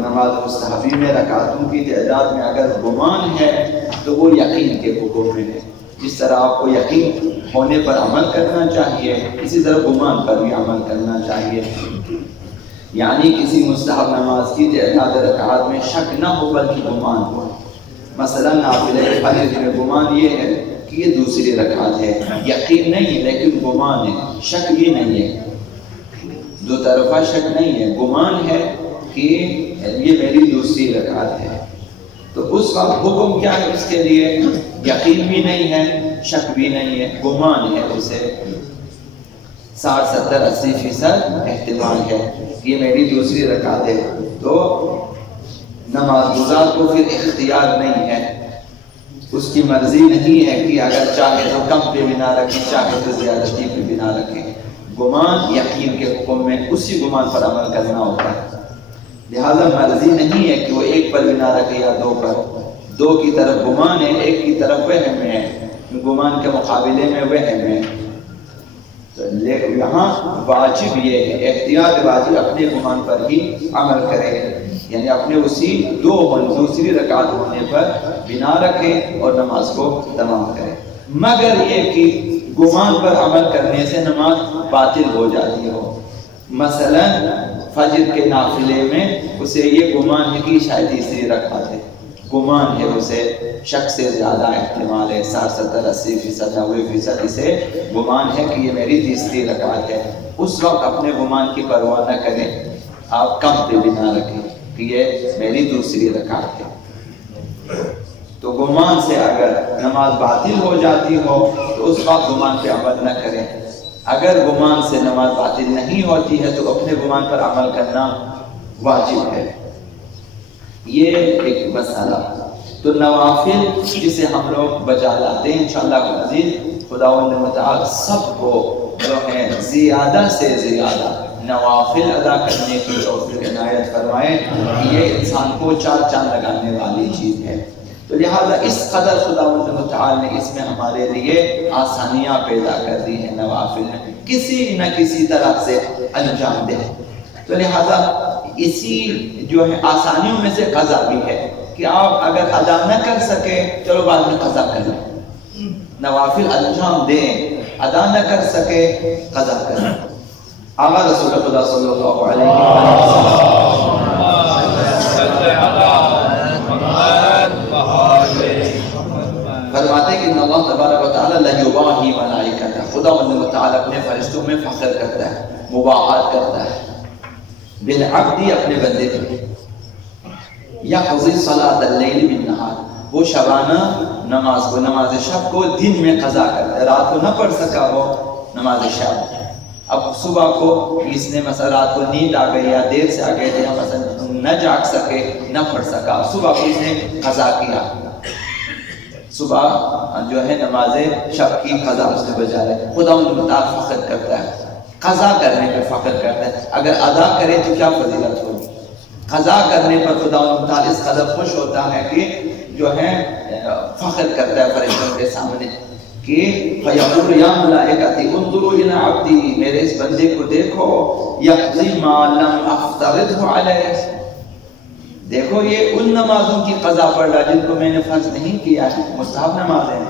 نماز مستحبی میں رکعتوں کی تعداد میں اگر گمان ہے تو وہ یقین کے حکم میں ہے. جس طرح آپ کو یقین ہونے پر عمل کرنا چاہیے اسی طرح گمان پر بھی عمل کرنا چاہیے. یعنی کسی مستحب نماز کی تعداد رکعات میں شک نہ ہو بلکہ گمان ہو. مثلا نافلہ فجر میں گمان یہ ہے کہ یہ دوسری رکعت ہے، یقین نہیں ہے لیکن گمان ہے، شک بھی نہیں ہے، دو طرفہ شک نہیں ہے، گمان ہے کہ یہ میری دوسری رکعت ہے. تو اس وقت حکم کیا ہے اس کے لیے؟ یقین بھی نہیں ہے، شک بھی نہیں ہے، گمان ہے، اسے 60 70 80% احتمال ہے کہ یہ میری دوسری رکعت ہے. تو نماز گزار کو پھر اختیار نہیں ہے، اس کی مرضی نہیں ہے کہ اگر چاہے تو کم پہ بنا رکھیں چاہے تو زیادتی پہ بنا رکھیں. گمان یقین کے حکم میں اسی گمان پر عمل کرنا ہوتا ہے. لہذا مرضی نہیں ہے کہ وہ ایک پر بنا رکھے یا دو پر. دو کی طرف گمان ہے، ایک کی طرف وہم ہے، گمان کے مقابلے میں وہم ہے. یہاں واجب یہ ہے، احتیاط واجب اپنے گمان پر ہی عمل کرے، یعنی اپنے اسی دوسری رکعت ہونے پر بنا رکھے اور نماز کو تمام کرے. مگر یہ کہ گمان پر عمل کرنے سے نماز باطل ہو جاتی ہو. مثلا فجر کے نافلے میں اسے یہ گمان ہے کہ شاید تیسری رکعت ہے، گمان ہے، اسے شک سے زیادہ احتمال ہے، 60 70 80% 90% اسے گمان ہے کہ یہ میری تیسری رکعت ہے. اس وقت اپنے گمان کی پرواہ نہ کریں، آپ کم پہ بنا رکھیں کہ یہ میری دوسری رکعت ہے. تو گمان سے اگر نماز باطل ہو جاتی ہو تو اس وقت گمان پہ عمل نہ کریں. اگر گمان سے نماز باطل نہیں ہوتی ہے تو اپنے گمان پر عمل کرنا واجب ہے. یہ ایک مسئلہ. تو نوافل جسے ہم لوگ بجا لاتے ہیں انشاءاللہ عزیز، خداوند متعال سب کو جو ہے زیادہ سے زیادہ نوافل ادا کرنے کی توفیق عنایت فرمائے. یہ انسان کو چار چاند لگانے والی چیز ہے. تو لہذا اس قدر خداوند متعال نے اس میں ہمارے لیے آسانیاں پیدا کر دی ہیں نوافل میں، کسی نہ کسی طرح سے انجام دے. تو لہذا اسی جو ہے آسانیوں میں سے قضا بھی ہے کہ آپ اگر ادا نہ کر سکے چلو بعد میں قضا کر لیں. نوافل انجام دیں، ادا نہ کر سکے قضا کریں. آقا رسول خدا صلی اللہ علیہ وسلم فرماتے کہ اللہ تبارک و تعالی لیباہی ملائکتہ، خدا تعالی اپنے فرشتوں میں فخر کرتا ہے، مباحات کرتا ہے بالعبد، اپنے بندے پر. یقضی صلاۃ اللیل بالنہار، وہ شبانہ نماز کو، نماز شب کو دن میں قضا کرتا ہے. رات کو نہ پڑھ سکا وہ نماز شب، اب صبح کو اس نے مثلا رات کو نیند آ گئی یا دیر سے آ گئے تھے، مثلا نہ جاگ سکے، نہ پڑھ سکا، صبح کو اس نے قضا کیا، صبح جو ہے نماز شب کی قضا اس نے بجا لی. خدا متعال فخر کرتا ہے، قضا کرنے پر فخر کرتا ہے. اگر ادا کرے تو کیا فضیلت ہوگی. قضا کرنے پر خدا متعال اس قدر خوش ہوتا ہے کہ جو ہے فخر کرتا ہے فرشتوں کے سامنے کہ فَيَقُولُ يَا مَلَائِكَتِي انظُرُوا إِلَىٰ عَبْدِي، میرے اس بندے کو دیکھو، يَقْضِي مَا لَمْ أَفْتَرِضْهُ عَلَيْهِ، دیکھو یہ ان نمازوں کی قضا پڑھ رہا جن کو میں نے فرض نہیں کیا ہے، مستحب نمازیں،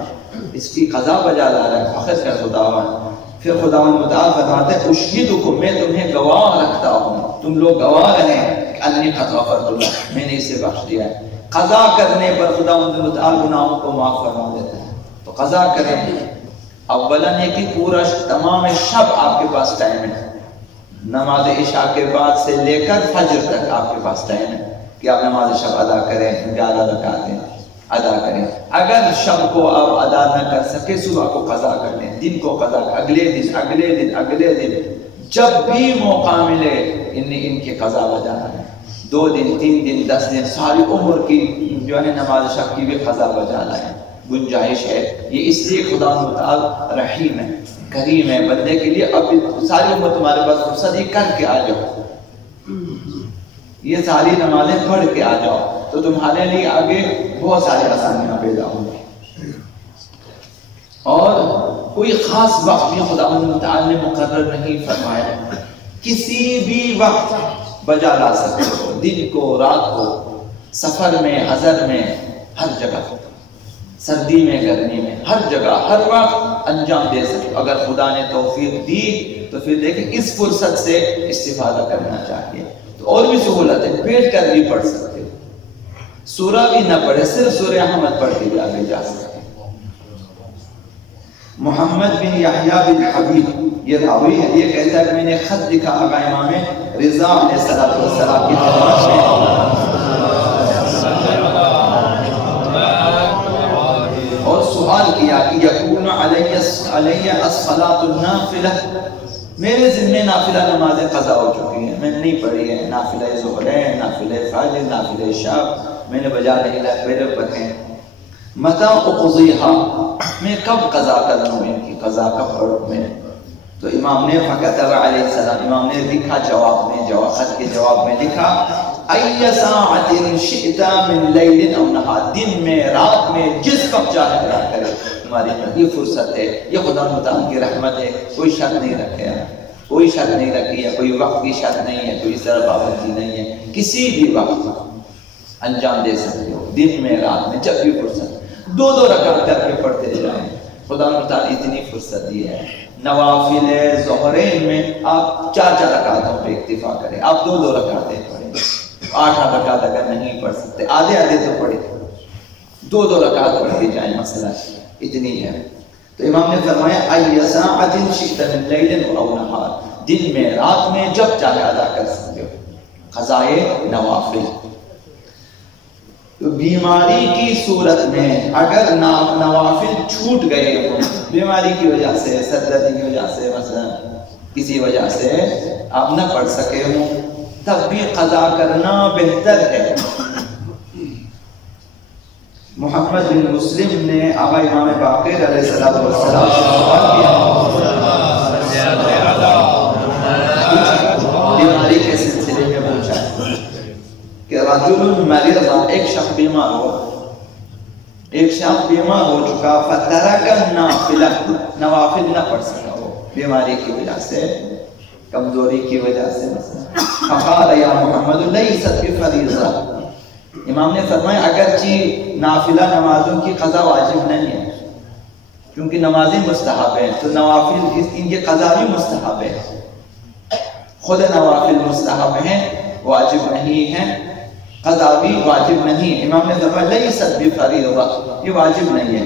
اس کی قضا بجا لا رہا ہے. فخر کر خداوند. پھر خداوند متعال فرماتا ہے اشہدکم، میں تمہیں گواہ رکھتا ہوں، تم لوگ گواہ رہیں کہ انی قد غفرت لہ، میں نے اسے بخش دیا ہے. قضا کرنے پر خداوند متعال گناہوں کو معاف فرما دیتا ہے. تو قضا کریں. اولاً یہ کہ پورا تمام شب آپ کے پاس ٹائم ہے، نماز عشاء کے بعد سے لے کر فجر تک آپ کے پاس ٹائم ہے کہ آپ نماز شب ادا کریں، 11 رکعتیں ادا کریں. اگر شب کو آپ ادا نہ کر سکے صبح کو قضا کر لیں، دن کو قضا کر، اگلے دن جب بھی موقع ملے ان کی قضا بجانا ہے. 2 دن 3 دن 10 دن ساری عمر کی جو ہے نماز شب کی بھی قضا بجانا ہے، گنجائش ہے. یہ اس لیے خدا متعال رحیم ہے، کریم ہے بندے کے لیے. اب ساری عمر تمہارے پاس فرصت ہی کر کے آ جاؤ، یہ ساری نمازیں پڑھ کے آ جاؤ تو تمہارے لیے آگے بہت ساری آسانیاں پیدا ہوں گی. اور کوئی خاص وقت بھی خدا متعال نے مقرر نہیں فرمایا. کسی بھی وقت بجا لا سکتے ہو، دن کو رات کو، سفر میں حضر میں، ہر جگہ، سردی میں گرمی میں، ہر جگہ ہر وقت انجام دے سکتے ہو۔ اگر خدا نے توفیق دی تو پھر دیکھیں اس فرصت سے استفادہ کرنا چاہیے۔ تو اور بھی سہولت ہے، بیٹھ کر بھی پڑھ سکتے ہو، سورہ بھی نہ پڑھے، صرف سورہ احمد پڑھ کے بھی آگے جا سکتے ہیں۔ محمد بن یحییٰ بن حبیب یہ راوی ہے، یہ کہتا ہے کہ میں نے خط لکھا آقا امام رضا علیہ السلام کی خدمت میں اور سوال کیا کہ یکون علیہ الصلاۃ النافلہ، میرے ذمہ نافلہ نمازیں قضا ہو چکی ہیں، میں نے نہیں پڑھی ہے، نافلہ ظہرین، نافلہ فجر، نافلہ شب میں نے بجا نہیں لایا، میرے اوپر ہیں، متى اقضیہا، میں کب قضا کر لوں، ان کی قضا کب پڑھوں میں؟ تو امام نے فکتب علیہ السلام، امام نے لکھا جواب میں، خط کے جواب میں لکھا ای ساعت شئت من لیل او نہار، دن میں رات میں جس وقت چاہے کرا کرے، ہماری یہ فرصت ہے، یہ خدا متعال کی رحمت ہے، کوئی شرط نہیں رکھے، کوئی شرط نہیں رکھی ہے، کوئی وقت کی شرط نہیں ہے، کوئی اس طرح پابندی نہیں ہے، کسی بھی وقت انجام دے سکتے ہو، دن میں رات میں جب بھی فرصت، دو رکعت کر کے پڑھتے جائیں، خدا متعال اتنی فرصت دی ہے۔ نوافل ظہرین میں آپ 4 رکعتوں پہ اکتفا کریں، آپ 2 رکعتیں پڑھیں، 8 رکعت اگر نہیں پڑھ سکتے آدھے تو پڑھیں، 2 رکعت پڑھ کے جائیں، مسئلہ اتنی ہے۔ تو امام نے فرمایا ای ساعت شئت من لیل او نہار، دن میں رات میں جب چاہے ادا کر سکتے ہو قضائے نوافل۔ تو بیماری کی صورت میں اگر نوافل چھوٹ گئے ہوں، بیماری کی وجہ سے، سر درد کی وجہ سے، مثلا کسی وجہ سے آپ نہ پڑھ سکے ہوں، تب بھی قضا کرنا بہتر ہے۔ محمد بن مسلم نے آقا امام باقر علیہ السلام سے سوال کیا بیماری کے سلسلے میں پوچھا کہ رجل مرض، ایک شخص بیمار ہو چکا، فترک النافلہ، نوافل نہ پڑھ سکا ہو بیماری کی وجہ سے، کمزوری کی وجہ سے، مثلا فقال یا محمد لیست بفریضہ، امام نے فرمایا اگرچہ نافلہ نمازوں کی قضا واجب نہیں ہے، کیونکہ نمازیں مستحب ہیں، تو نوافل ان کی قضا بھی مستحب ہے، خود نوافل مستحب ہیں، واجب نہیں ہیں، قضا بھی واجب نہیں۔ امام نے فرمایا لیست بفریضہ، یہ واجب نہیں ہے،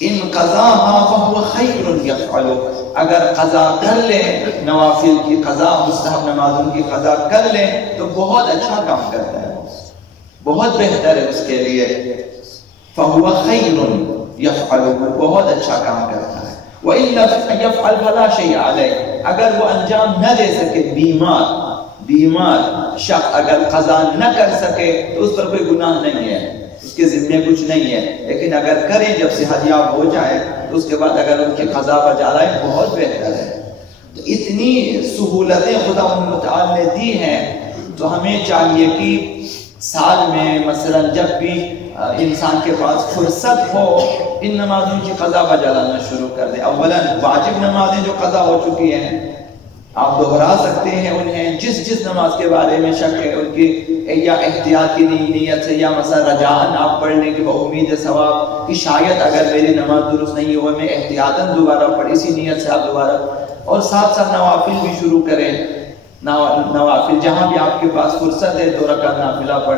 ان قضاها فهو خیر یفعل، اگر قضا کر لے، نوافل کی قضا، مستحب نمازوں کی قضا کر لے تو بہت اچھا کام کرتا ہے، بہت بہتر ہے اس کے لیے، فهو خیر یفعل، بہت اچھا کام کرتا ہے، وَإِن لَمْ يَفْعَلْ فَلَا شَيْءَ عَلَيْهِ، اگر وہ انجام نہ دے سکے، بیمار شخص اگر قضا نہ کر سکے تو اس پر کوئی گناہ نہیں ہے، اس کے ذمہ کچھ نہیں ہے، لیکن اگر کریں جب صحت یاب ہو جائے تو اس کے بعد اگر ان کی قضا بجا لائے بہت بہتر ہے۔ تو اتنی سہولتیں خدا متعال نے دی ہیں، تو ہمیں چاہیے کہ سال میں مثلا جب بھی انسان کے پاس فرصت ہو، ان نمازوں کی قضا بجا لانا شروع کر دیں۔ اولا واجب نمازیں جو قضا ہو چکی ہیں آپ دہرا سکتے ہیں انہیں، جس نماز کے بارے میں شک ہے ان کی، یا احتیاط کی نیت سے، یا مثلا رجاءً آپ پڑھنے کی امید ثواب کہ شاید اگر میری نماز درست نہیں ہوا میں احتیاطاً دوبارہ پڑھ، اسی نیت سے آپ دوبارہ، اور ساتھ نوافل بھی شروع کریں، نوافل جہاں بھی آپ کے پاس فرصت ہے 2 رکعت نافلہ پڑھ